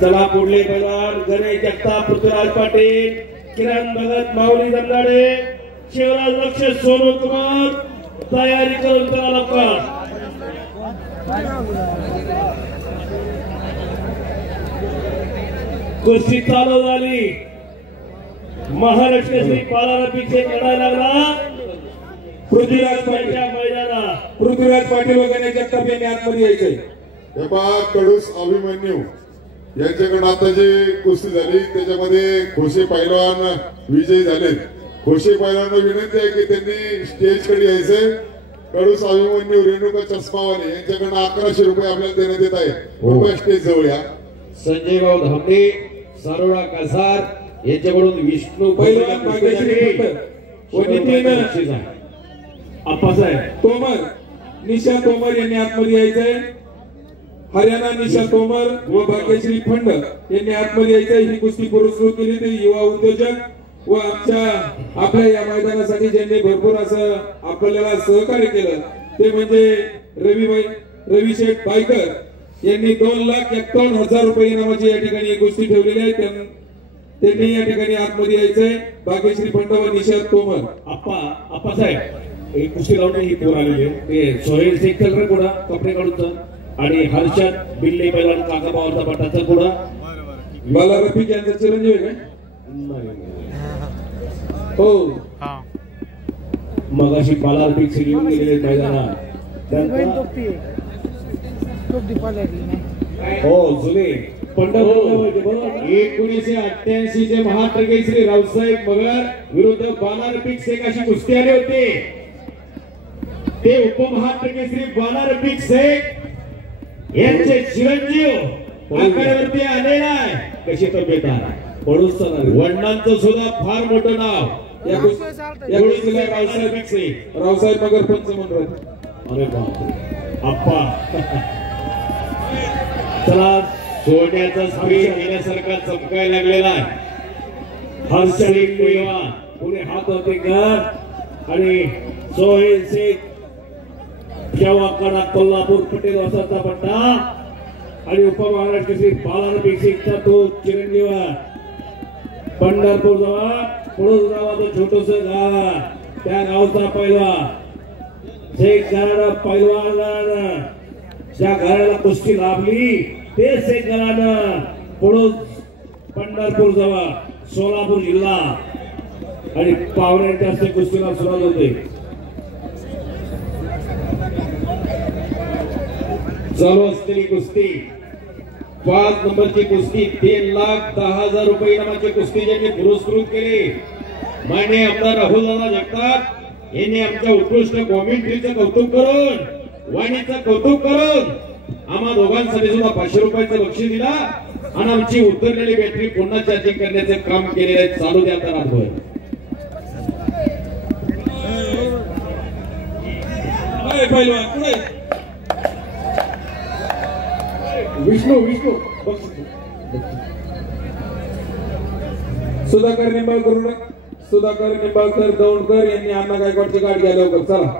चला पुढले मैदान गणेश जगताप, पृथ्वीराज पाटील, किरण भगत, माऊली जमनाडे, शिवराज लक्ष, सोनू कुमार तयारी करून चला लवकर. कुस्ती चालू झाली. महाराष्ट्र श्री पालारपीचे लढायला लागला पृथ्वीराज पाटीलच्या मैदानात. पृथ्वीराज पाटील व गणेश जगताप यांनी आतमध्ये यायचे. हे पहा कडूस अभिमन्यू यांच्याकडे आता जी कुस्ती झाली त्याच्यामध्ये खोसे पैलवान विजयी झाले. खोसे पैलवानांना विनंती आहे की त्यांनी स्टेज कडे यायचे. कडूस अभिमन्यू रेणुका चष्मावाले यांच्याकडे 1100 रुपये आपल्याला देण्यात येत आहे. कृपया स्टेज जवळ या. संजयराव धामणे, सारोळा कासार यांच्याकडून विष्णू पैलवान व नितीन आप्पासाहेब तोमर, निशा तोमर यांनी आतमध्ये यायचंय. हरियाणा निशा तोमर व भाग्यश्री फंड यांनी आतमध्ये यायचंय. ही कुस्ती पुरस्कृत केली ते युवा उद्योजक व आपल्या या मैदानासाठी ज्यांनी भरपूर असं आपल्याला सहकार्य केलं ते म्हणजे रवी शेठ बायकर यांनी 2,51,000 रुपये इनामाची या ठिकाणी कुस्ती ठेवलेली आहे. त्यांनी या ठिकाणी आतमध्ये यायचंय. भाग्यश्री फंड व निशा तोमर. आप्पासाहेब एक कुस्ती लावून ही पोर आलेली आहे. ते सोहेल शेखर पुढा कपडे काढून आणि हर्षद बिल्ले पैलवान काका बावरचा पटाचा पुढा. बाला रफिक यांचा चिरंजीव आहे हो. मगाशी बाला रफिक से घेऊन गेलेले मैदानात. हो जुने पंढरपूर 1988 चे महाराष्ट्र केसरी रावसाहेब मगर विरुद्ध बाला रफिक शेख अशी कुस्ती आली होती. ते उपमहाराष्ट्र केसरी बाला रफिक शेख यांचे चिरंजीव आकड्यावरती आलेला आहे. कशी तब्येत आहे पडूस वडिलांचं सुद्धा फार मोठं नाव या कुस्तीला रावसाहेब मगर पंच म्हणून. अरे बापरे आप्पा चला सोन्याचा स्क्रीन घेण्यासारखा चमकायला लागलेला आहे. हर्षदी पैलवान पुणे हात होते घर आणि सोहेल शेख जेव्हा कोल्हापूर पटेल वसाचा पट्टा आणि उपमहाराष्ट्र श्री बाला रफिक शेखचा तो चिरंजीव पंढरपूर जवळ पळूस गावाचं छोटस गाव त्या गावचा पैलवान शेख घराणं पैलवान ज्या घराला कुस्ती लाभली ते शेख घराणं पळूस पंढरपूर जवळ सोलापूर जिल्हा आणि पावऱ्यांच्या कुस्तीला सुरुवात होते. चालू असलेली कुस्ती 5 नंबरची कुस्ती 3,10,000 रुपये इनामाची कुस्ती ज्यांनी पुरस्कृत केली माननीय आमदार राहुलदादा जगताप यांनी आमच्या उत्कृष्ट कॉमेंट्रीचं कौतुक करून वाणीचं कौतुक करून आम्हा दोघांसाठी सुद्धा 500 रुपयाचं बक्षीस दिला आणि आमची उतरलेली बॅटरी पुन्हा चार्जिंग करण्याचे काम केलेले आहे. चालू द्या आता रातभर. विष्णू सुधाकर निंबाळकर दौंडकर यांनी अण्णा गायकवाडची गाडी घ्या लवकर. चला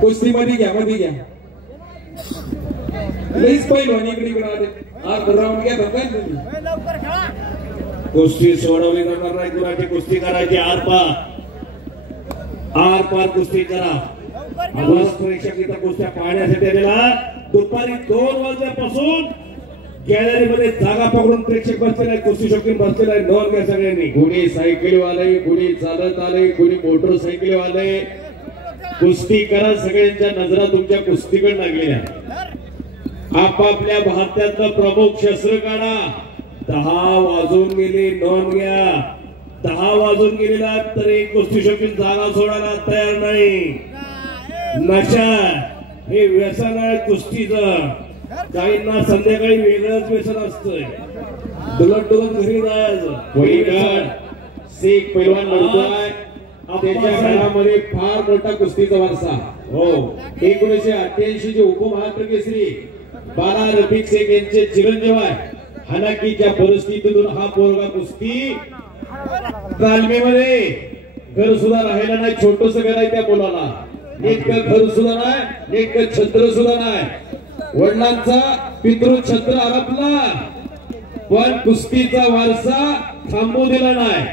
कुस्ती मध्ये घ्या लईच पैलवान इकडे राऊंड घ्या कुस्ती सोडवली जाणार नाही. कुणाची कुस्ती करायची आर पार कुस्ती करा. प्रेक्षक इथं कुस्त्या पाहण्यासाठी आलेला. दुपारी 2 वाजल्यापासून गॅलरीमध्ये जागा पकडून प्रेक्षक बसलेला आहे. कुस्ती शौकीन बसलेला आहे. नोंद घ्या सगळ्यांनी. कुणी सायकलवाले, कुणी चालत आले, कुणी मोटरसायकलवाले. कुस्ती करा. सगळ्यांच्या नजरा तुमच्या कुस्तीकडे लागलेल्या. आपापल्या भारतातलं प्रमुख शस्त्र काढा. 10 वाजून गेले. नोंद घ्या. 10 वाजून गेलेला तरी कुस्ती शौकीन जागा सोडायला तयार नाही. नशा हे व्यसन आहे कुस्तीचं. काहींना संध्याकाळी वेगळंच व्यसन असतंय. डुलत घरी जायचं. शेख पैलवान लढतोय. त्याच्या घरामध्ये फार मोठा कुस्तीचा वारसा. हो 1988 चे उपमहाराष्ट्र केसरी बाला रफिक शेख यांचे चिरंजीव आहे. हालाकीच्या परिस्थितीतून हा पोरगा कुस्ती तालमीमध्ये घर सुद्धा राहिला नाही. छोटस घर आहे त्या मुलाला. नेटकं घर सुद्धा नाही, नेटकं छत्र सुद्धा नाही. वडिलांचा पितृ छत्र हरपला, पण कुस्तीचा वारसा थांबू दिला नाही.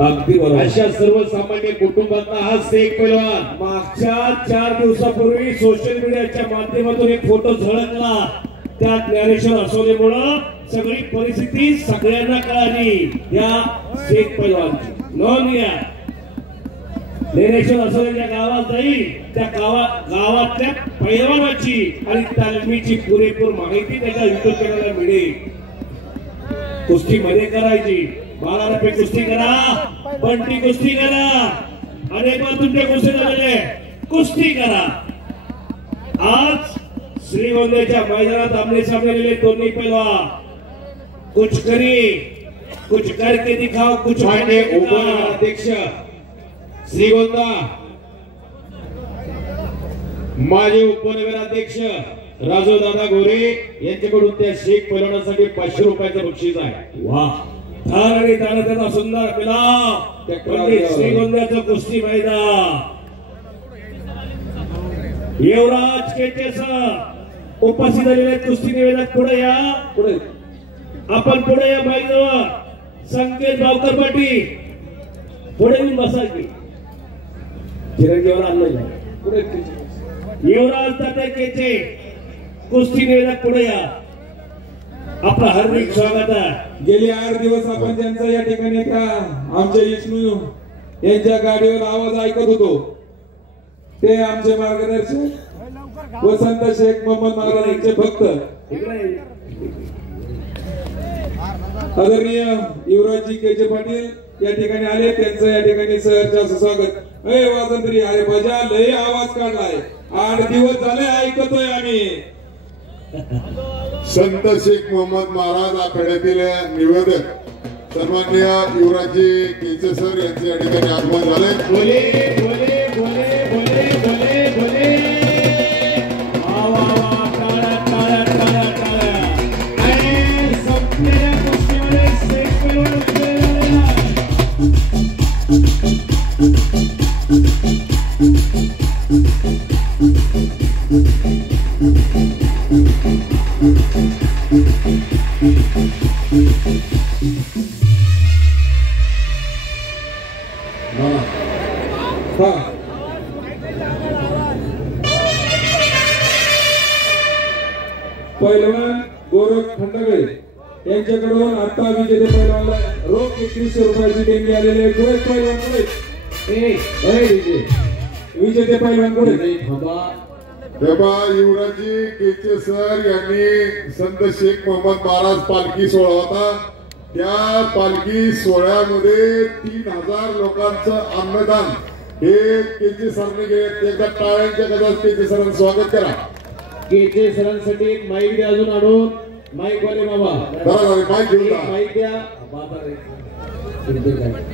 अगदी बरोबर. अशा सर्वसामान्य कुटुंबातला हा शेख पैलवान मागच्या 4 दिवसापूर्वी सोशल मीडियाच्या माध्यमातून एक फोटो झळकला. त्या ज्ञानेश्वर असोलेमुळं सगळी परिस्थिती सगळ्यांना कळाली. या शेख पैलवानची नोंद घ्या. ज्ञानेश्वर असोलेच्या गावात जाईल, त्या गावातल्या पैलवानाची आणि तालमीची पुरेपूर माहिती त्याच्या युट्यूब चॅनलला मिळेल. कुस्ती मध्ये करायची, 12 रुपये कुस्ती करा, बंटी कुस्ती करा. अनेक बार तुमच्या कुस्ती झालेले, कुस्ती करा. आज श्रीगोंद्याच्या मैदानात आमने सामने दोन्ही पैलवान कुछ करके दिखाओ, कुछ मान्य अध्यक्ष श्रीगोंदा माजी उपनगराध्यक्ष राजू दादा गोरे यांच्याकडून त्या शेख पैलवानासाठी 500 रुपयाचं बक्षीस आहे. वा, थार आणि तालुक्याचा सुंदर पिला श्रीगोंद्याचं कुस्ती मैदान. युवराज केचेस उपस्थित झालेले कुस्ती निवेदक पुढे या. पुढे आपण पुढे या बाईजवळ. संकेत गावकर पाटील पुढे येऊन बसायची. चिरंजीवर आणलं पुढे. युवराज तात्या केचे कुस्ती निवेदक पुढे या. आपलं हार्दिक स्वागत आहे. गेले 8 दिवस आपण त्यांचा या ठिकाणी आमच्या विष्णू यांच्या गाडीवर आवाज ऐकत होतो. ते आमचे मार्गदर्शक वसंत शेख मोहम्मद महाराज यांचे भक्त आदरणीय युवराजजी केचे पाटील या ठिकाणी आले. त्यांचं या ठिकाणी सहर्ष स्वागत. वाजंत्री अरे बजा लय आवाज काढलाय. 8 दिवस झाले ऐकतोय आम्ही. संत शेख मोहम्मद महाराज आखाड्यातील निवेदक सन्माननीय युवराजजी केचे सर यांचे या ठिकाणी आगमन झाले. बोले बोले बोले बोले बोले बोले. वा वा वा, टाळ्या टाळ्या टाळ्या टाळ्या. आणि संपलेल्या कुस्तीमध्ये शेख पैलवान विजयी झालेला पैलवान गोरख खंडगळे यांच्याकडून आता विजेते पैलवानला रोख 2100 रुपयाची देणगी आलेली आहे. गोरख पैलवान विजेते पैलवान युवराजजी केचे सर यांनी संत शेख मोहम्मद महाराज पालखी सोहळा होता. त्या पालखी सोहळ्यामध्ये 3000 लोकांचं अन्नदान हे केचे सरने केले. एकदा टाळ्यांच्या गजरात केचे सरांचं स्वागत करा. केचे सरांसाठी एक माईक द्या, अजून आणून माईक वाले बाबा माईक घेऊन जा. माईक द्या.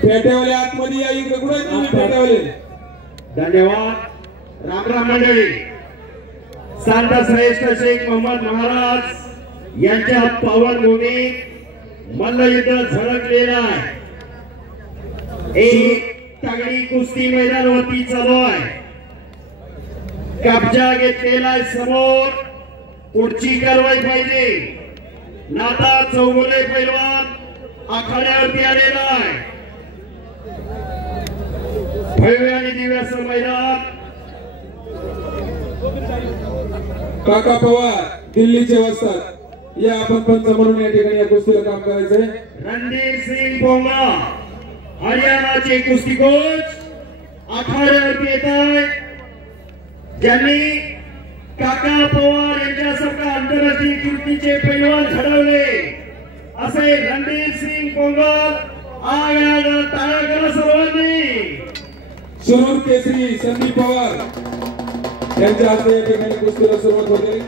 पेट्यावाले आतमध्ये या. इकडे कुठे तुम्ही पेट्यावाले. धन्यवाद. रामराम मंडळी. संत श्रेष्ठ शेख मोहम्मद महाराज यांच्या पावन भूमीत मल्लयुद्ध झळकलेला आहे. एक तगडी कुस्ती मैदानवरती चालू आहे. कब्जा घेतलेला समोर. पुढची कारवाई पाहिजे. नाता चौगुले पैलवान आखाड्यावरती आलेला आहे. भव्य आणि दिव्य असं मैदान. काका पवार दिल्लीचे वस्तात या आपण पंच म्हणून या ठिकाणी या कुस्तीला काम करायचंय. रणधीर सिंग पोंगा हरियाणाचे कुस्ती कोच आखाड्यावरती येत आहेत. ज्यांनी काका पवार यांच्यासारखा आंतरराष्ट्रीय कीर्तीचे पैलवान घडवले असे रणधीर सिंग पोंगल. टाळ्या करा सर्वांनी. शिरूर केसरी संदीप पवार यांच्या हस्ते या ठिकाणी कुस्तीला सुरुवात होते.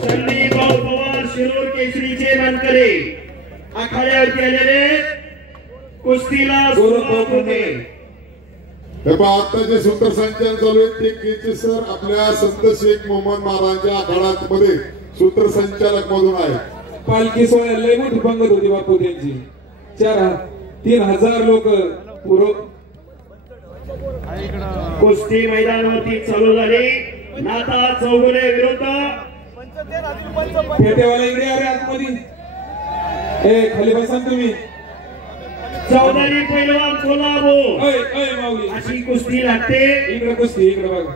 संदीप पवार शिरूर केसरीचे मानकरी आखाड्यावरती आलेले. कुस्तीला सुरुवात होते. आता जे सूत्रसंचालन चालू आहे ते केचे सर आपल्या संत शेख मोहम्मद महाराजांच्या आखाड्यात मध्ये सूत्रसंचालक मधून आहे. पालखी सोहळ्याला लय मोठी पंगत होती बापू त्यांची. 3000 लोक कुस्ती मैदानावरती चालू झाली. नाता चौगुले विरुद्ध पेटेवाला इकडे अरे आतमध्ये ए खाली बसा तुम्ही. चौधरी पैलवान कोल्हापूर ऐ ऐ माऊली अशी कुस्ती लागते. इकडे कुस्ती इकडे बघा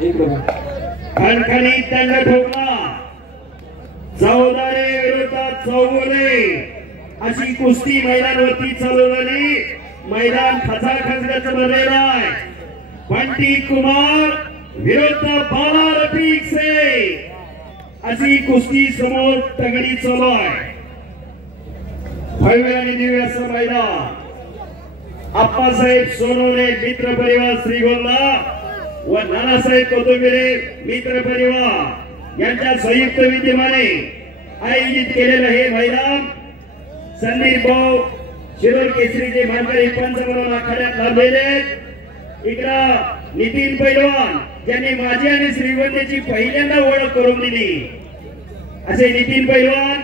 इकडे बघा. खणखणीत त्यांना ठोकला. चौधरी विरुद्ध चौगुले अशी कुस्ती मैदानावरती चालू झाली. मैदान खचाखच भरलेलं आहे. बंटी कुमार विरुद्ध बाला रफीक से अशी कुस्ती समोर तगडी चालू आहे. भव्य आणि दिव्य असं मैदान. आप्पासाहेब सोनवणे मित्र परिवार श्रीगोंदा व नानासाहेब कोथुंबिरे मित्र परिवार यांच्या संयुक्त विद्यमाने आयोजित केलेलं हे मैदान संदीप भाऊ शिरोळ केसरीचे मानकरी पंच म्हणून आखाड्यात लाभलेले. इकडं नितीन पैलवान ज्यांनी माझी आणि श्रीगोंद्याची पहिल्यांदा ओळख करून दिली असे नितीन पैलवान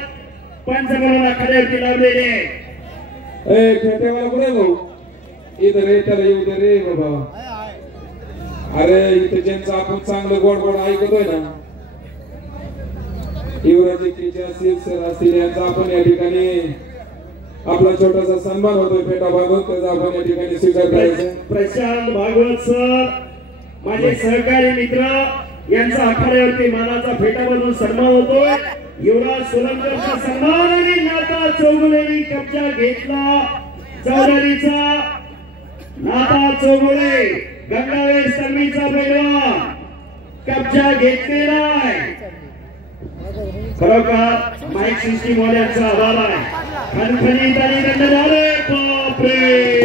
पंच म्हणून आखाड्यावरती लाभलेले. ए पेटेवाला कुठे भाऊ इथं रे त्याला येऊ दे रे बाबा. अरे इथं ज्यांचं आपण चांगलं गोड गोड ऐकतोय ना युवराज असतील सर असतील यांचा आपण या ठिकाणी आपला छोटासा सन्मान होतोय. फेटा भागवत त्याचा आपण या ठिकाणी स्वीकार करायचा. प्रशांत भागवत सर माझे सहकारी मित्र यांचा आखाड्यावरती मानाचा फेटा बांधून सन्मान होतोय. युवराज सोलंकरचा सन्मान आणि नाता चौगुलेंनी कब्जा घेतला. चौधरीचा नाता चौगुले गंगावेर सलमीचा पैलवान कब्जा घेतलेला आहे. खरोखर माईक सिस्टीम वाल्यांचा आभार आहे. खणखणीत आणि दंड झाले. बापरे